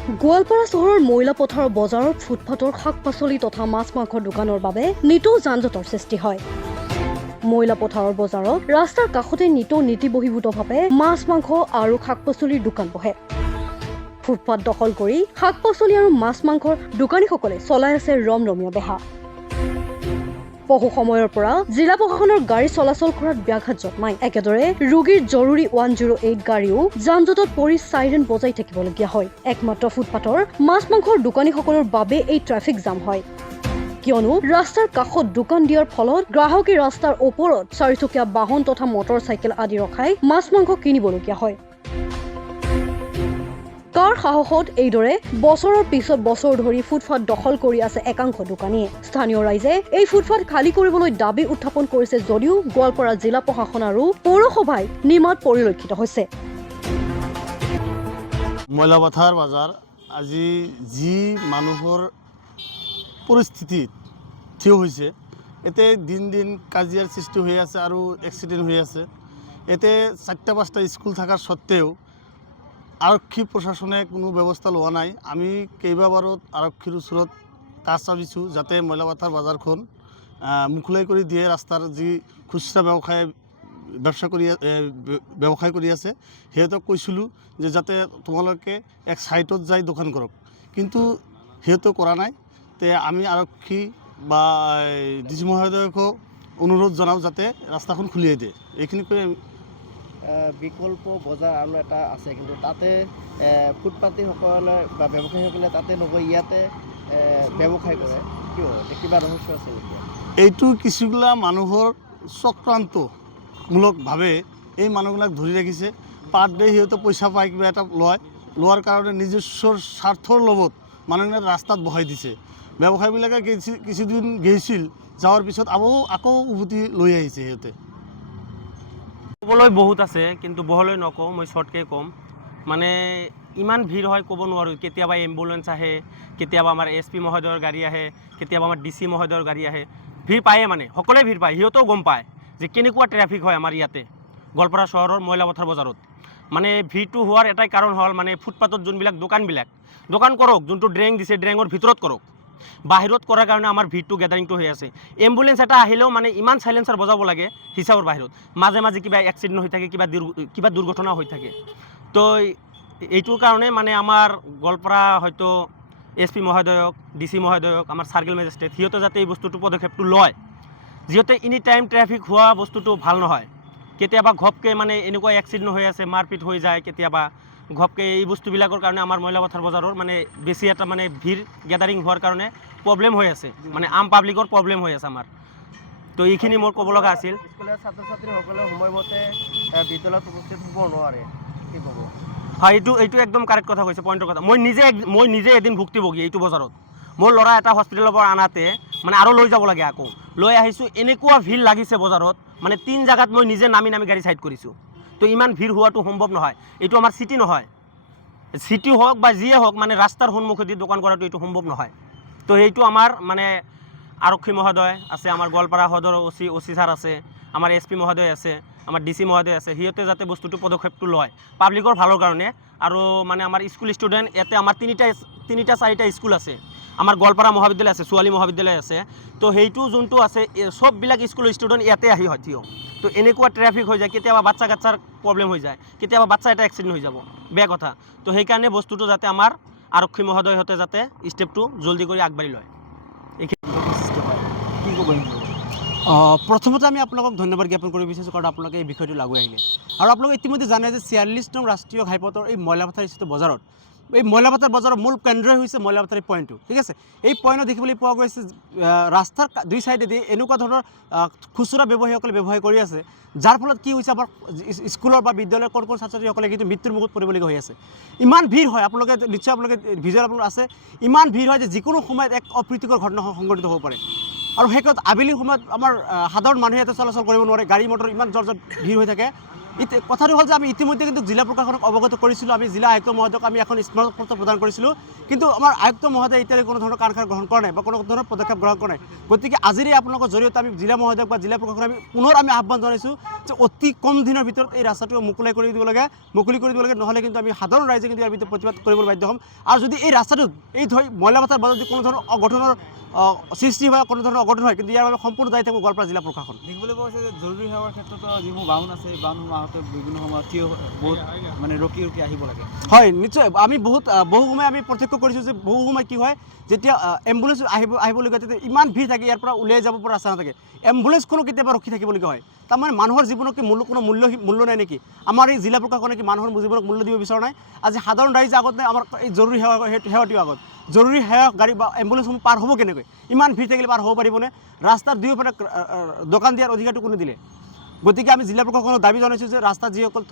গোৱালপাৰা চহৰৰ ময়লা পথাৰৰ বজাৰৰ ফুটপাতৰ শাক-পাচলি তথা মাছ-মাংসৰ দোকানৰ বাবে নিতৌ যান-জঁটৰ সৃষ্টি হয়। ময়লা পথাৰৰ বজাৰত ৰাস্তাৰ কাষতে নিতৌ নীতিবহীভূতভাৱে মাছ-মাংস আৰু শাক-পাচলিৰ দোকান বহে। ফুটপাত দখল কৰি শাক-পাচলি আৰু মাছ-মাংসৰ দোকানীসকলে চলাই আছে ৰমৰমীয়া বেহা। বহু সময়ৰ পৰা জিলা প্ৰশাসনৰ গাড়ী চলাচল কৰাত ব্যাঘাত জন্মায়। একেদৰে ৰোগীৰ জৰুৰী 108 গাড়ীও যান-জঁটত পৰি চাইৰেন বজাই থাকিবলগীয়া হয়। একমাত্ৰ ফুটপাতৰ মাছ-মাংসৰ দোকানীসকলৰ বাবে এই ট্ৰেফিক জাম হয়, কিয়নো ৰাস্তাৰ কাষত দোকান দিয়াৰ ফলত গ্ৰাহকে ৰাস্তাৰ ওপৰত চাৰিচকীয়া বাহন তথা মটৰ চাইকেল আদি ৰখাই মাছ-মাংস কিনিবলগীয়া হয়। কাৰ সাহসত এইদৰে বছৰৰ পিছত বছৰ ধৰি ফুটপাত দখল কৰি আছে একাংশ দোকানীয়ে। স্থানীয় ৰাইজে এই ফুটপাত খালী কৰিবলৈ দাবী উত্থাপন কৰিছে যদিও গোৱালপাৰা জিলা প্ৰশাসন আৰু পৌৰসভাই নিমাত পৰিলক্ষিত হৈছে। ময়লাপথাৰ বজাৰ আজি যি মানুহৰ পৰিস্থিতিত থিয় হৈছে, এতে দিন দিন কাজিয়াৰ সৃষ্টি হৈ আছে আৰু এক্সিডেণ্ট হৈ আছে। এতে 4-5টা স্কুল থকাৰ স্বত্তেও আৰক্ষী প্ৰশাসনে কোনো ব্যৱস্থা লোৱা নাই। আমি কেইবাবাৰত আৰক্ষীৰ ওচৰত কাষ চাপিছোঁ যাতে ময়লাপথাৰ বজাৰখন মুকলি কৰি দিয়ে। ৰাস্তাৰ যি খুচৰা ব্যৱসায় কৰি আছে সিহঁতক কৈছিলোঁ যে যাতে তোমালোকে এক ছাইটত যাই দোকান কৰক, কিন্তু সিহঁতে কৰা নাই। তে আমি আৰক্ষী বা ডিচি মহোদয়কো অনুৰোধ জনাওঁ যাতে ৰাস্তাখন খুলিয়াই দিয়ে। এইখিনি কৈ বিকল্প বজাৰ আৰু এটা আছে, কিন্তু তাতে ফুটপাতীসকলে বা ব্যৱসায়ীসকলে তাতে নগৈ ইয়াতে ব্যৱসায় কৰে। কিয় কিবা ৰহস্য আছে নেকি? এইটো কিছুগিলা মানুহৰ চক্ৰান্তমূলকভাৱে এই মানুহবিলাক ধৰি ৰাখিছে। পাৰ ডে সিহঁতে পইচা পায়, কিবা এটা লোৱাৰ কাৰণে নিজস্ব স্বাৰ্থৰ লগত মানুহবিলাক ৰাস্তাত বহাই দিছে। ব্যৱসায়ীবিলাকে কিছুদিন গৈছিল, যোৱাৰ পিছত আকৌ উভতি লৈ আহিছে সিহঁতে। ক'বলৈ বহুত আছে, কিন্তু বহলৈ নকওঁ, মই শ্বৰ্টকৈ ক'ম। মানে ইমান ভিৰ হয় ক'ব নোৱাৰোঁ। কেতিয়াবা এম্বুলেঞ্চ আহে, কেতিয়াবা আমাৰ SP মহোদয়ৰ গাড়ী আহে, কেতিয়াবা আমাৰ DC মহোদয়ৰ গাড়ী আহে। ভিৰ পায়ে, মানে সকলোৱে ভিৰ পায়। সিহঁতেও গম পায় যে কেনেকুৱা ট্ৰেফিক হয় আমাৰ ইয়াতে গোৱালপাৰা চহৰৰ ময়লাপথাৰ বজাৰত। মানে ভিৰটো হোৱাৰ এটাই কাৰণ হ'ল মানে ফুটপাথত যোনবিলাক দোকান কৰক, যোনটো ড্ৰেইং দিছে ড্ৰেইঙৰ ভিতৰত কৰক। বাহিৰত কৰাৰ কাৰণে আমাৰ ভিৰটো গেডাৰিংটো হৈ আছে। এম্বুলেঞ্চ এটা আহিলেও মানে ইমান চাইলেঞ্চাৰ বজাব লাগে হিচাপৰ বাহিৰত। মাজে মাজে কিবা এক্সিডেণ্ট হৈ থাকে, কিবা দুৰ্ঘটনা হৈ থাকে। তো এইটোৰ কাৰণে মানে আমাৰ গোৱালপাৰা হয়তো SP মহোদয়ক, DC মহোদয়ক, আমাৰ চাৰ্কেল মেজিষ্ট্ৰেট সিহঁতে যাতে এই বস্তুটো পদক্ষেপটো লয়, যিহেতু এনি টাইম ট্ৰেফিক হোৱা বস্তুটো ভাল নহয়। কেতিয়াবা ঘপকৈ মানে এনেকুৱা এক্সিডেণ্ট হৈ আছে, মাৰপিট হৈ যায় কেতিয়াবা ঘপকৈ। এই বস্তুবিলাকৰ কাৰণে আমাৰ ময়লাপথাৰ বজাৰৰ মানে বেছি এটা মানে ভিৰ গেডাৰিং হোৱাৰ কাৰণে প্ৰব্লেম হৈ আছে, মানে আম পাব্লিকৰ প্ৰব্লেম হৈ আছে আমাৰ। তো এইখিনি মোৰ ক'ব লগা আছিল। স্কুলীয়া ছাত্ৰ ছাত্ৰীসকলে সময়মতে বিদ্যালয়ত উপস্থিত হ'ব নোৱাৰে, কি ক'ব? হয়, এইটো একদম কাৰেক্ট কথা কৈছে, পইণ্টৰ কথা। মই নিজে এদিন ভুক্তভোগী এইটো বজাৰত। মোৰ ল'ৰা এটা হস্পিটেলৰ পৰা আনাতে মানে আৰু লৈ যাব লাগে, আকৌ লৈ আহিছোঁ। এনেকুৱা ভিৰ লাগিছে বজাৰত, মানে 3 জেগাত মই নিজে নামি গাড়ী চাইড কৰিছোঁ। তো ইমান ভিৰ হোৱাটো সম্ভৱ নহয়। এইটো আমাৰ চিটি নহয়, চিটি হওক বা যিয়ে হওক, মানে ৰাস্তাৰ সন্মুখেদি দোকান কৰাটো এইটো সম্ভৱ নহয়। তো সেইটো আমাৰ মানে আৰক্ষী মহোদয় আছে, আমাৰ গোৱালপাৰা সদৰ OC ছাৰ আছে, আমাৰ SP মহোদয় আছে, আমাৰ DC মহোদয় আছে। সিহঁতে যাতে বস্তুটো পদক্ষেপটো লয় পাব্লিকৰ ভালৰ কাৰণে। আৰু মানে আমাৰ স্কুল ষ্টুডেণ্ট ইয়াতে আমাৰ 3টা-4টা স্কুল আছে। আমাৰ গোৱালপাৰা মহাবিদ্যালয় আছে, ছোৱালী মহাবিদ্যালয় আছে। তো সেইটো যোনটো আছে সববিলাক স্কুলৰ ষ্টুডেণ্ট ইয়াতে আহি হয় থিয়। তো এনেকুৱা ট্ৰেফিক হৈ যায়, কেতিয়াবা বাচ্চা কাচ্চাৰ প্ৰব্লেম হৈ যায়, কেতিয়াবা বাচ্চা এটা এক্সিডেণ্ট হৈ যাব, বেয়া কথা। তো সেইকাৰণে বস্তুটো যাতে আমাৰ আৰক্ষী মহোদয়হঁতে যাতে ষ্টেপটো জলদি কৰি আগবাঢ়ি লয়। কি ক'ব? প্ৰথমতে আমি আপোনালোকক ধন্যবাদ জ্ঞাপন কৰিব বিচাৰিছোঁ, কাৰণ আপোনালোকে এই বিষয়টো লাগু আহিলে। আৰু আপোনালোকে ইতিমধ্যে জানে যে 46 নং ৰাষ্ট্ৰীয় ঘাইপথৰ এই ময়লাপথাৰ স্থিত বজাৰত, এই ময়লাপথাৰ বজাৰৰ মূল কেন্দ্ৰই হৈছে ময়লাপথাৰ এই পইণ্টটো, ঠিক আছে। এই পইণ্টত দেখিবলৈ পোৱা গৈছে ৰাস্তাৰ 2 চাইডেদি এনেকুৱা ধৰণৰ খুচুৰা ব্যৱসায়ীসকলে ব্যৱসায় কৰি আছে, যাৰ ফলত কি হৈছে, আমাৰ স্কুলৰ বা বিদ্যালয়ৰ কণ ছাত্ৰ ছাত্ৰীসকলে কিন্তু মৃত্যুৰ মুখত পৰিবলগীয়া হৈ আছে। ইমান ভিৰ হয়, আপোনালোকে নিশ্চয় ভিজুৱেল আপোনালোকৰ আছে, ইমান ভিৰ হয় যে যিকোনো সময়ত এক অপ্ৰীতিকৰ ঘটনা সংঘটিত হ'ব পাৰে। আৰু সেই ক্ষেত্ৰত আবেলি সময়ত আমাৰ সাধাৰণ মানুহে ইয়াতে চলাচল কৰিব নোৱাৰে, গাড়ী মটৰ ইমান জৰ্জত ভিৰ হৈ থাকে। কথাটো হ'ল যে আমি ইতিমধ্যে কিন্তু জিলা প্ৰশাসনক অৱগত কৰিছিলোঁ, আমি জিলা আয়ুক্ত মহোদয়ক আমি এখন স্মাৰকপত্ৰ প্ৰদান কৰিছিলোঁ, কিন্তু আমাৰ আয়ুক্ত মহোদয়ে এতিয়ালৈকে কোনো ধৰণৰ কাণসাৰ গ্ৰহণ কৰা নাই বা কোনো ধৰণৰ পদক্ষেপ গ্ৰহণ কৰা নাই। গতিকে আজিৰে আপোনালোকৰ জৰিয়তে আমি জিলা মহোদয়ক বা জিলা প্ৰশাসনক আমি পুনৰ আহ্বান জনাইছোঁ যে অতি কম দিনৰ ভিতৰত এই ৰাস্তাটো মুকলি কৰি দিব লাগে, নহ'লে কিন্তু আমি সাধাৰণ ৰাইজে কিন্তু ইয়াৰ ভিতৰত প্ৰতিবাদ কৰিবলৈ বাধ্য হ'ম। আৰু যদি এই ৰাস্তাটোত এই মইলাপাথাৰ বজাৰত যদি কোনো ধৰণৰ অঘটনৰ সৃষ্টি হয়, কোনো ধৰণৰ অঘটন হয়, কিন্তু ইয়াৰ বাবে সম্পূৰ্ণ দায়ী থাকিব গোৱালপাৰা জিলা প্ৰশাসন। দেখিবলৈ পোৱা গৈছে যে জৰুৰী সেৱাৰ ক্ষেত্ৰতো যিবোৰ বাহন আছে এই বাহনসমূহ আহোঁতে বিভিন্ন সময়ত থিয় বহুত মানে ৰখি আহিব লাগে। হয়, নিশ্চয় আমি বহু সময় আমি প্ৰত্যক্ষ কৰিছোঁ যে বহু সময় কি হয়, যেতিয়া এম্বুলেঞ্চ আহিবলগীয়া তেতিয়া ইমান ভিৰ থাকে, ইয়াৰ পৰা উলিয়াই যাব পৰা ৰাস্তা নাথাকে, এম্বুলেঞ্চখনো কেতিয়াবা ৰখি থাকিবলগীয়া হয়। তাৰমানে মানুহৰ জীৱনক কি কোনো মূল্য নাই নেকি? আমাৰ এই জিলা প্ৰশাসনে কি মানুহৰ জীৱনক মূল্য দিব বিচৰা নাই? আজি সাধাৰণ ৰাইজে আগত নাই, আমাৰ এই জৰুৰী সেৱাটিও আগত, জৰুৰী সেৱা গাড়ী বা এম্বুলেঞ্চসমূহ পাৰ হ'ব কেনেকৈ? ইমান ভিৰ থাকিলে পাৰ হ'ব পাৰিবনে? ৰাস্তাৰ দুয়োফালে দোকান দিয়াৰ অধিকাৰটো কোনে দিলে? গতিকে আমি জিলা প্ৰশাসনক দাবী জনাইছোঁ যে ৰাস্তাত যিসকল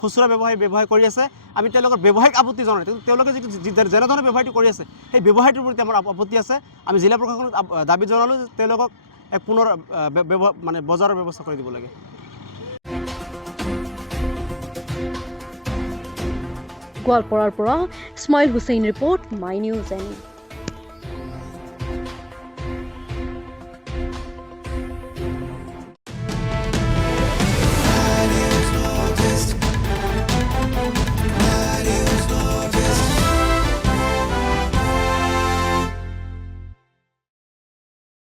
খুচুৰা ব্যৱসায় কৰি আছে, আমি তেওঁলোকৰ ব্যৱসায়িক আপত্তি জনাই, তেওঁলোকে যেনেধৰণে ব্যৱসায়টো কৰি আছে সেই ব্যৱসায়টোৰ প্ৰতি আমাৰ আপত্তি আছে। আমি জিলা প্ৰশাসনক দাবী জনালোঁ যে তেওঁলোকক পুনৰ মানে বজাৰৰ ব্যৱস্থা কৰি দিব লাগে। গোৱালপাৰাৰ পৰা Ismail Hussain report, my news any.